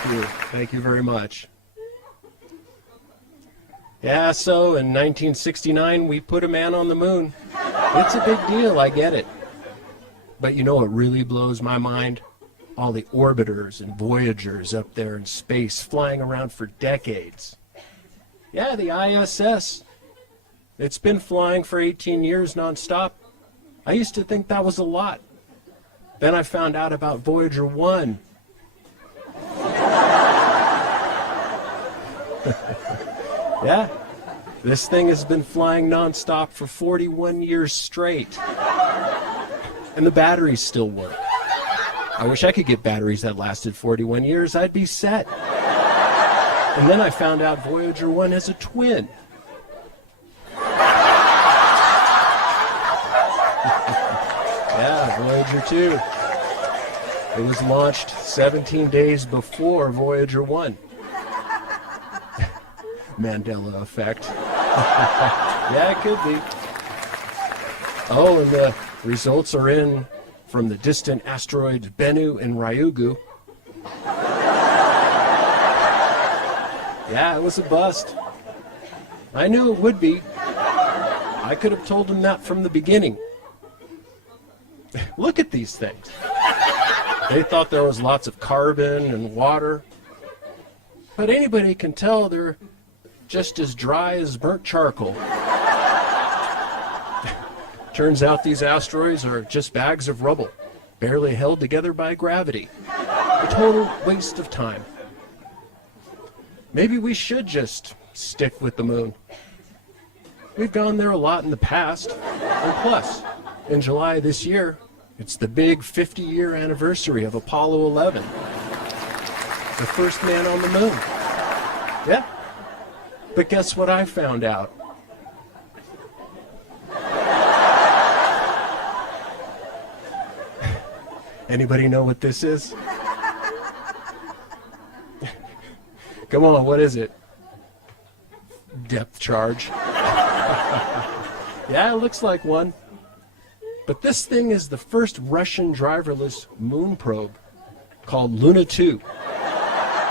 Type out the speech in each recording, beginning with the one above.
Thank you. Thank you very much. Yeah, so in 1969, we put a man on the moon. It's a big deal, I get it. But you know what really blows my mind? All the orbiters and Voyagers up there in space flying around for decades. Yeah, the ISS. It's been flying for 18 years nonstop. I used to think that was a lot. Then I found out about Voyager 1. Yeah, this thing has been flying nonstop for 41 years straight. And the batteries still work. I wish I could get batteries that lasted 41 years. I'd be set. And then I found out Voyager 1 has a twin. Yeah, Voyager 2. It was launched 17 days before Voyager 1. Mandela effect. Yeah, it could be. Oh, and the results are in from the distant asteroids Bennu and Ryugu. Yeah, it was a bust. I knew it would be. I could have told him that from the beginning. Look at these things. They thought there was lots of carbon and water. But anybody can tell they're just as dry as burnt charcoal. Turns out these asteroids are just bags of rubble, barely held together by gravity. A total waste of time. Maybe we should just stick with the moon. We've gone there a lot in the past. And plus, in July this year, it's the big 50-year anniversary of Apollo 11. The first man on the moon. Yeah. But guess what I found out? Anybody know what this is? Come on, what is it? Depth charge. Yeah, it looks like one. But this thing is the first Russian driverless moon probe called Luna 2.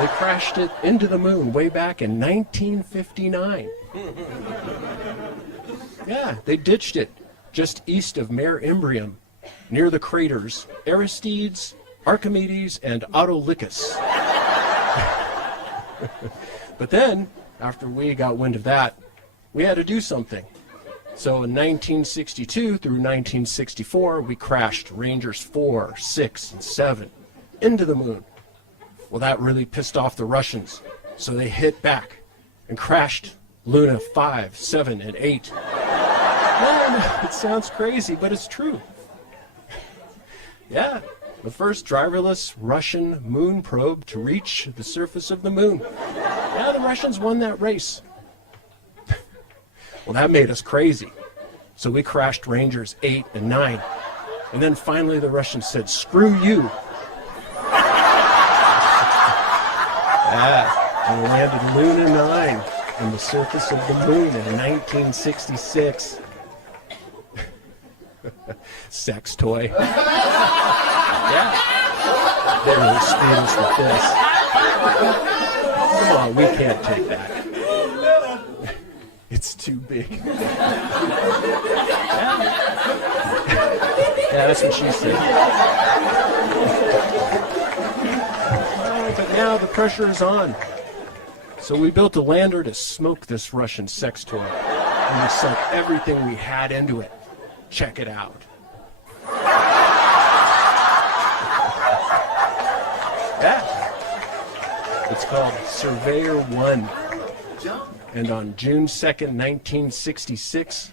They crashed it into the moon way back in 1959. Yeah, they ditched it just east of Mare Imbrium, near the craters Aristides, Archimedes, and Autolycus. But then, after we got wind of that, we had to do something. So in 1962 through 1964, we crashed Rangers 4, 6, and 7 into the moon. Well, that really pissed off the Russians, so they hit back and crashed Luna 5, 7, and 8. Man, it sounds crazy, but it's true. Yeah, the first driverless Russian moon probe to reach the surface of the moon. Yeah, the Russians won that race. Well, that made us crazy. So we crashed Rangers 8 and 9. And then finally the Russians said, screw you. Yeah, and landed Luna 9 on the surface of the moon in 1966. Sex toy. Yeah. They really screwed us with this. Come on, we can't take that. It's too big. Yeah, that's what she said. Oh, but now the pressure is on. So we built a lander to smoke this Russian sex toy. And we sunk everything we had into it. Check it out. Yeah. It's called Surveyor 1. And on June 2nd, 1966,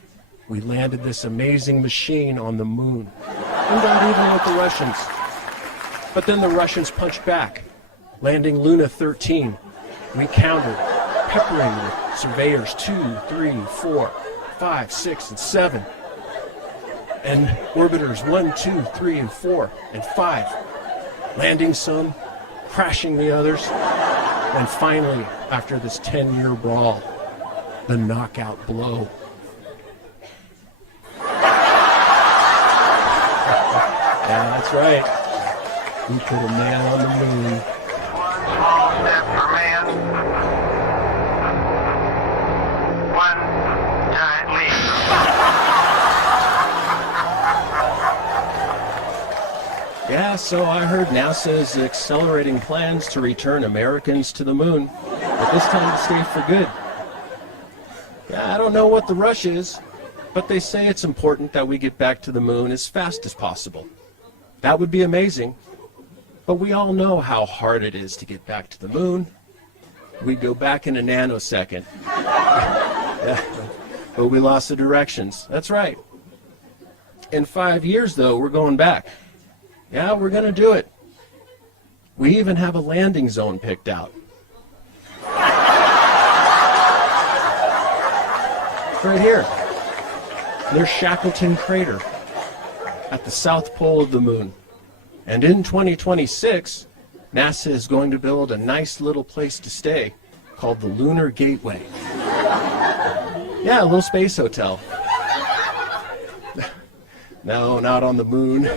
we landed this amazing machine on the moon. And got even with the Russians. But then the Russians punched back, landing Luna 13. We countered, peppering with Surveyors 2, 3, 4, 5, 6, and 7. And Orbiters 1, 2, 3, and 4, and 5. Landing some, crashing the others. And finally, after this 10-year brawl, the knockout blow. Yeah, that's right. We put a man on the moon. step for man, one giant leap. Yeah, so I heard NASA is accelerating plans to return Americans to the moon, but this time to stay for good. Yeah, I don't know what the rush is, but they say it's important that we get back to the moon as fast as possible. That would be amazing, but we all know how hard it is to get back to the moon. We go back in a nanosecond. Yeah, but we lost the directions. That's right. In 5 years, though, we're going back. Yeah, we're going to do it. We even have a landing zone picked out. Right here, near Shackleton Crater, at the south pole of the moon. And in 2026, NASA is going to build a nice little place to stay called the Lunar Gateway. Yeah, a little space hotel. No, not on the moon.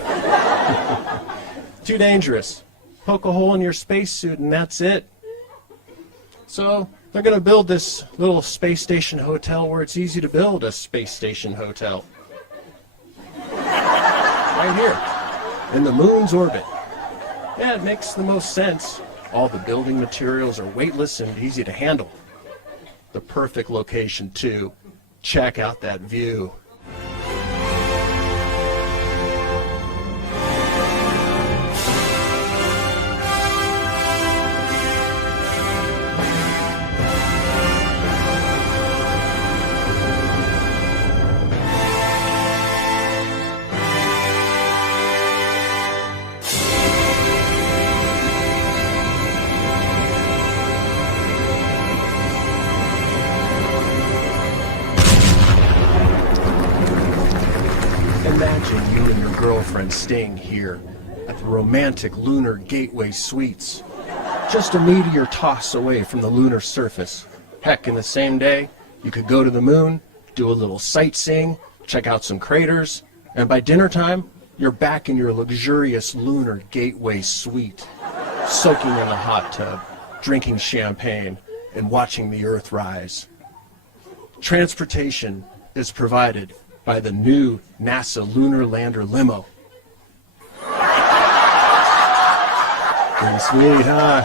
Too dangerous. Poke a hole in your spacesuit and that's it. So they're going to build this little space station hotel where it's easy to build a space station hotel. Right here, in the moon's orbit. Yeah, it makes the most sense. All the building materials are weightless and easy to handle. The perfect location, too. Check out that view. Imagine you and your girlfriend staying here at the romantic Lunar Gateway Suites, just a meteor toss away from the lunar surface. Heck, in the same day, you could go to the moon, do a little sightseeing, check out some craters, and by dinner time, you're back in your luxurious Lunar Gateway Suite, soaking in a hot tub, drinking champagne, and watching the Earth rise. Transportation is provided by the new NASA Lunar Lander limo. Pretty sweet, huh?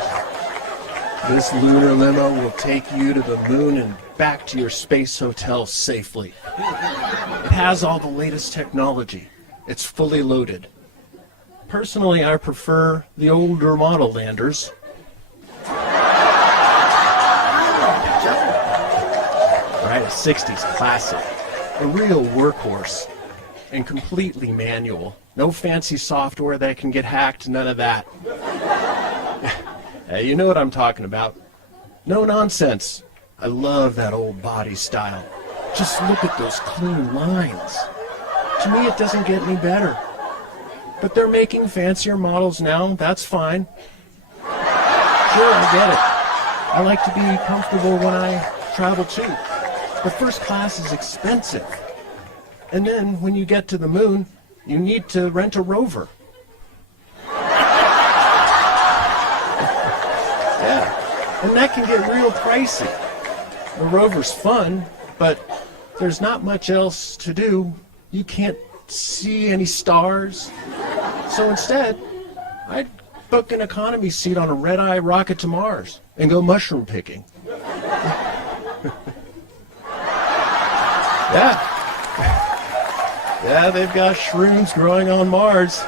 This lunar limo will take you to the moon and back to your space hotel safely. It has all the latest technology. It's fully loaded. Personally, I prefer the older model landers. Right, a 60s classic. A real workhorse, and completely manual. No fancy software that can get hacked, none of that. You know what I'm talking about. No nonsense. I love that old body style. Just look at those clean lines. To me, it doesn't get any better. But they're making fancier models now, that's fine. Sure, I get it. I like to be comfortable when I travel too. But first class is expensive. And then when you get to the moon, you need to rent a rover. Yeah, and that can get real pricey. The rover's fun, but there's not much else to do. You can't see any stars. So instead, I'd book an economy seat on a red-eye rocket to Mars and go mushroom picking. Yeah, they've got shrooms growing on Mars.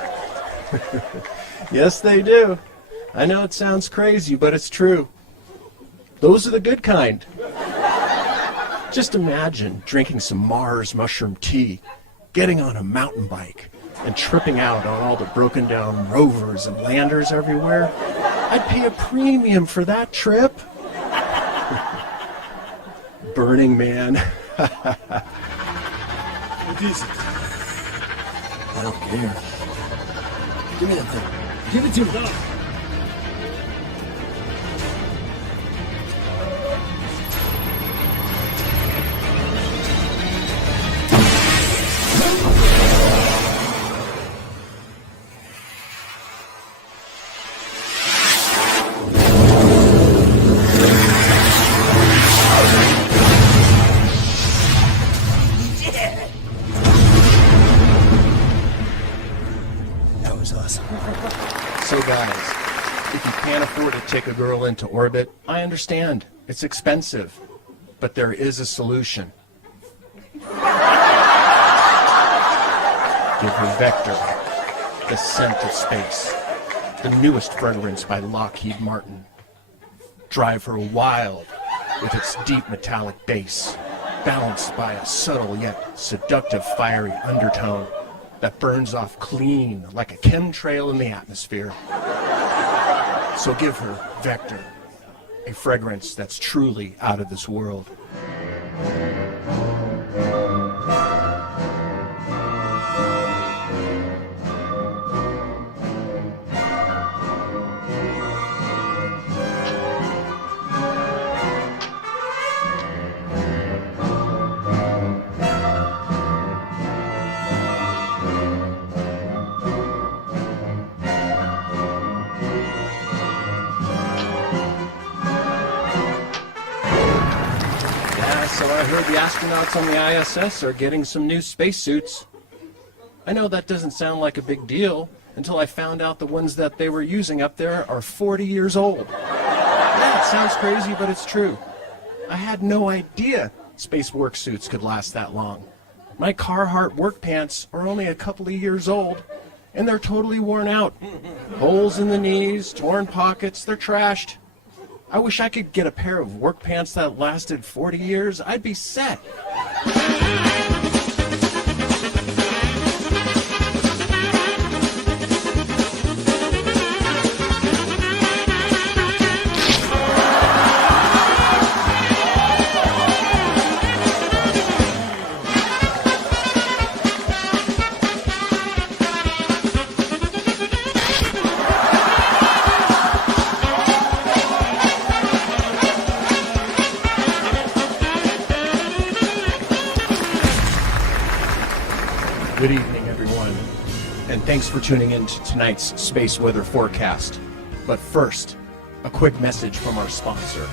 Yes, they do. I know it sounds crazy, but it's true. Those are the good kind. Just imagine drinking some Mars mushroom tea, getting on a mountain bike, and tripping out on all the broken down rovers and landers everywhere. I'd pay a premium for that trip. Burning Man. What is it? I don't care. Give me that thing. Give it to me. Take a girl into orbit? I understand. It's expensive. But there is a solution. Give her Vector, the scent of space, the newest fragrance by Lockheed Martin. Drive her wild with its deep metallic bass, balanced by a subtle yet seductive fiery undertone that burns off clean like a chemtrail in the atmosphere. So give her Vector, a fragrance that's truly out of this world. So I heard the astronauts on the ISS are getting some new spacesuits. I know that doesn't sound like a big deal until I found out the ones that they were using up there are 40 years old. Yeah, it sounds crazy, but it's true. I had no idea space work suits could last that long. My Carhartt work pants are only a couple of years old, and they're totally worn out. Holes in the knees, torn pockets, they're trashed. I wish I could get a pair of work pants that lasted 40 years. I'd be set. Good evening, everyone, and thanks for tuning in to tonight's space weather forecast. But first, a quick message from our sponsor.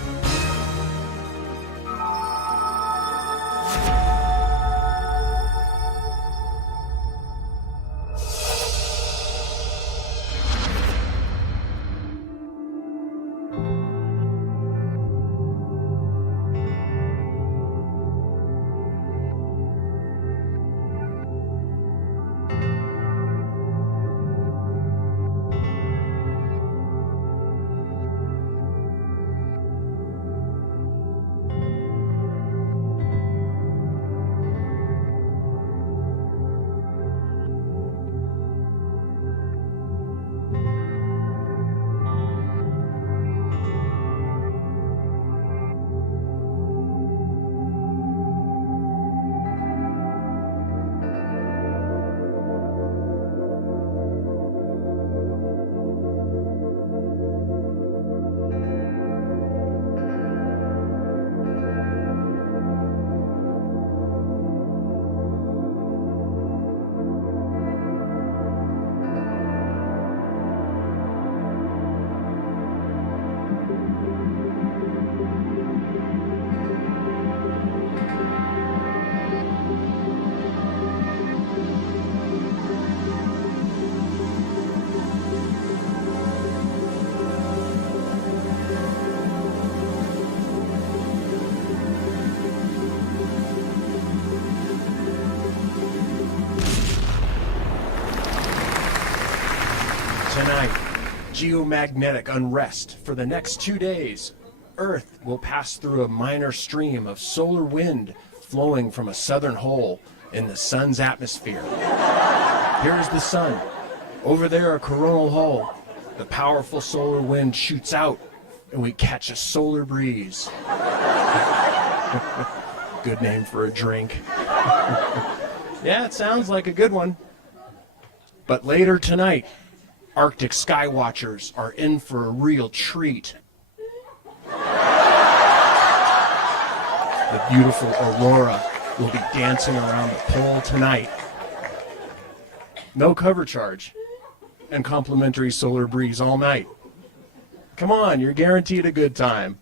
Tonight, geomagnetic unrest for the next 2 days. Earth will pass through a minor stream of solar wind flowing from a southern hole in the sun's atmosphere. Here's the sun. Over there, a coronal hole. The powerful solar wind shoots out, and we catch a solar breeze. Good name for a drink. Yeah, it sounds like a good one. But later tonight, Arctic sky watchers are in for a real treat. The beautiful aurora will be dancing around the pole tonight. No cover charge and complimentary solar breeze all night. Come on, you're guaranteed a good time.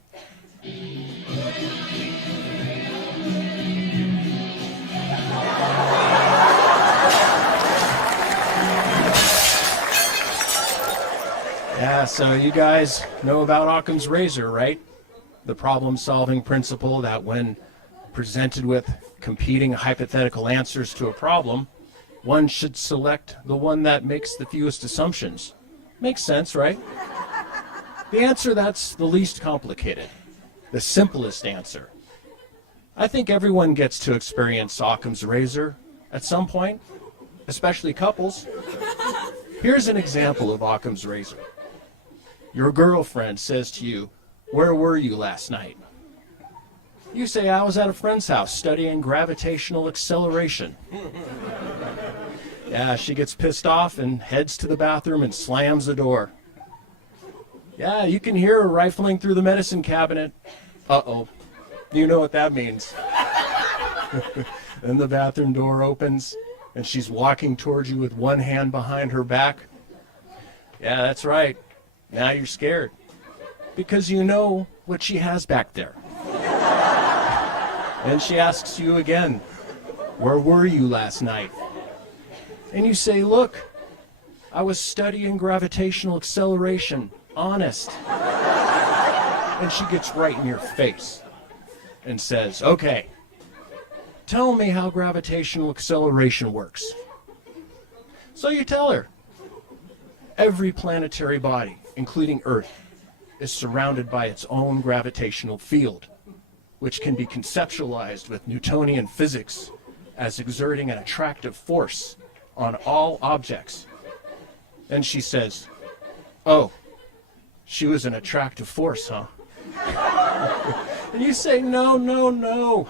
So you guys know about Occam's razor, right? The problem-solving principle that when presented with competing hypothetical answers to a problem, one should select the one that makes the fewest assumptions. Makes sense, right? The answer that's the least complicated, the simplest answer. I think everyone gets to experience Occam's razor at some point, especially couples. Here's an example of Occam's razor. Your girlfriend says to you, "Where were you last night?" You say, "I was at a friend's house studying gravitational acceleration." Yeah, she gets pissed off and heads to the bathroom and slams the door. Yeah, you can hear her rifling through the medicine cabinet. Uh-oh. You know what that means. Then the bathroom door opens and she's walking towards you with one hand behind her back. Yeah, that's right. Now you're scared because you know what she has back there. And she asks you again, "Where were you last night?" And you say, "Look, I was studying gravitational acceleration, honest." And she gets right in your face and says, "Okay, tell me how gravitational acceleration works." So you tell her. Every planetary body, including Earth, is surrounded by its own gravitational field, which can be conceptualized with Newtonian physics as exerting an attractive force on all objects. And she says, "Oh, she was an attractive force, huh?" And you say, "No, no, no.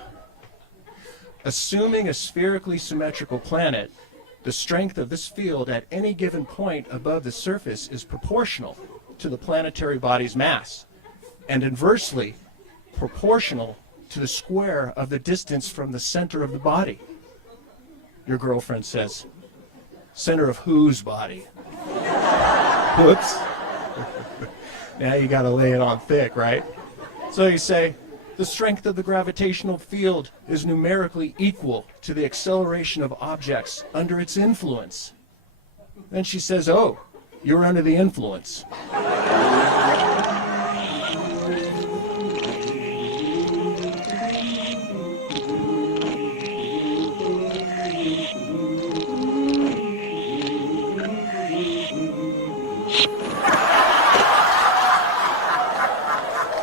Assuming a spherically symmetrical planet, the strength of this field at any given point above the surface is proportional to the planetary body's mass, and inversely proportional to the square of the distance from the center of the body." Your girlfriend says, "Center of whose body?" Whoops. Now you gotta lay it on thick, right? So you say, "The strength of the gravitational field is numerically equal to the acceleration of objects under its influence." Then she says, "Oh, you're under the influence."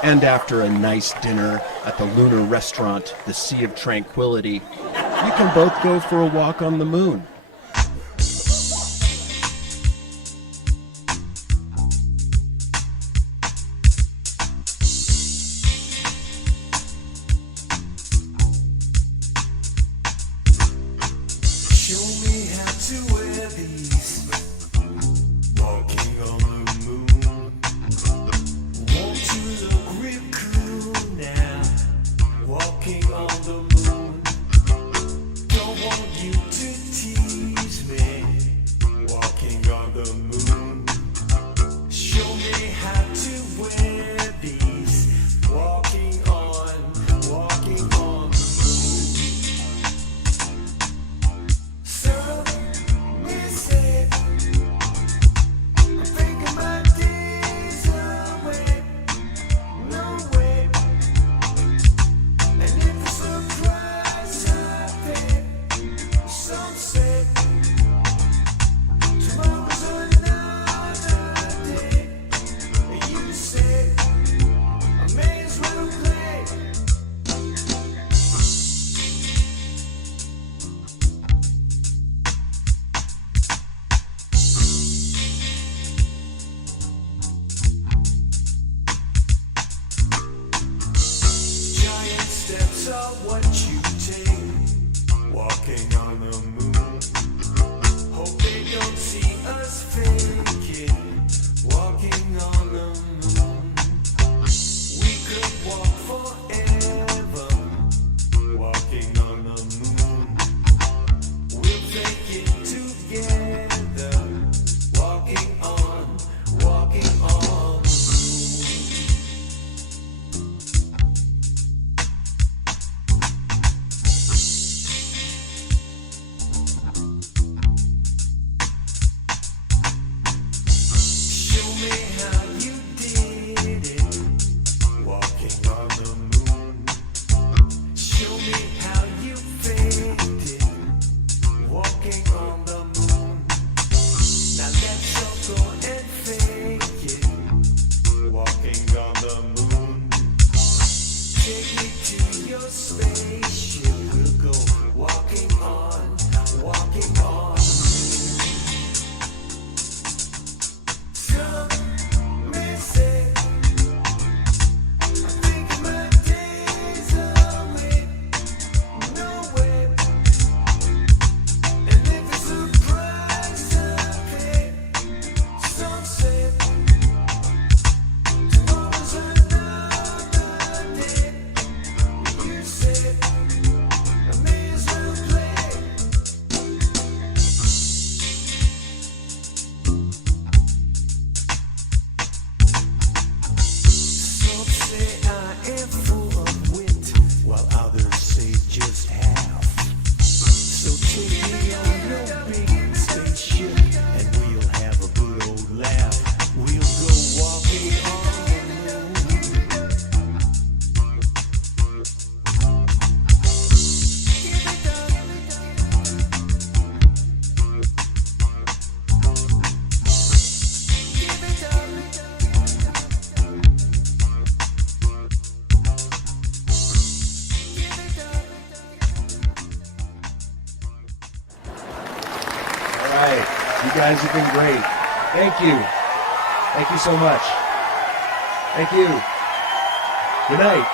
And after a nice dinner at the lunar restaurant, the Sea of Tranquility, you can both go for a walk on the moon. Show me how to wear these. Walking on the moon. Want to look real cool now. Walking on the moon. Don't want you to tease me. Walking on the moon. Show me how to wear these. Walking on the moon. So, miss it. I'm thinking my days away. No way. And if the surprise I pay, some say tomorrow's another day. And you say I may as well play. Giant steps are what you take. Walking on the moon. Hope they don't see us faking. Walking on the moon. We could walk forever. Walking on the moon. We'll take it together. Walking on the moon. while others say just half. So take me on your big spaceship and we'll have a good old laugh. We'll go walking on the moon. All right. You guys have been great. Thank you. Thank you so much. Thank you. Good night.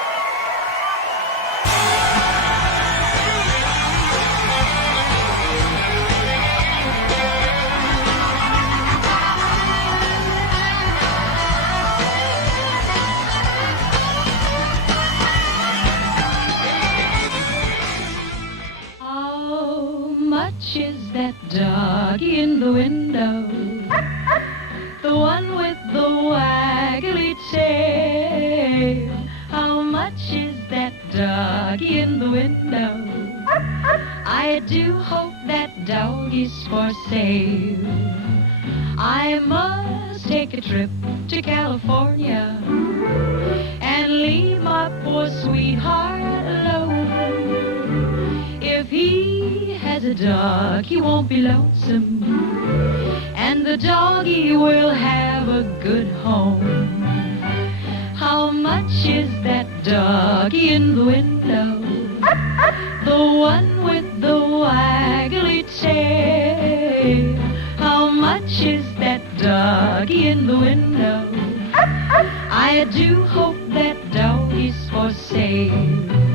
How much is that doggy in the window? The one with the waggly tail. How much is that doggy in the window? I do hope that doggy's for sale. I must take a trip to California and leave my poor sweetheart alone. If he has a dog, he won't be lonesome, and the doggy will have a good home. How much is that doggy in the window? The one with the waggly tail. How much is that doggy in the window? I do hope that doggy's for sale.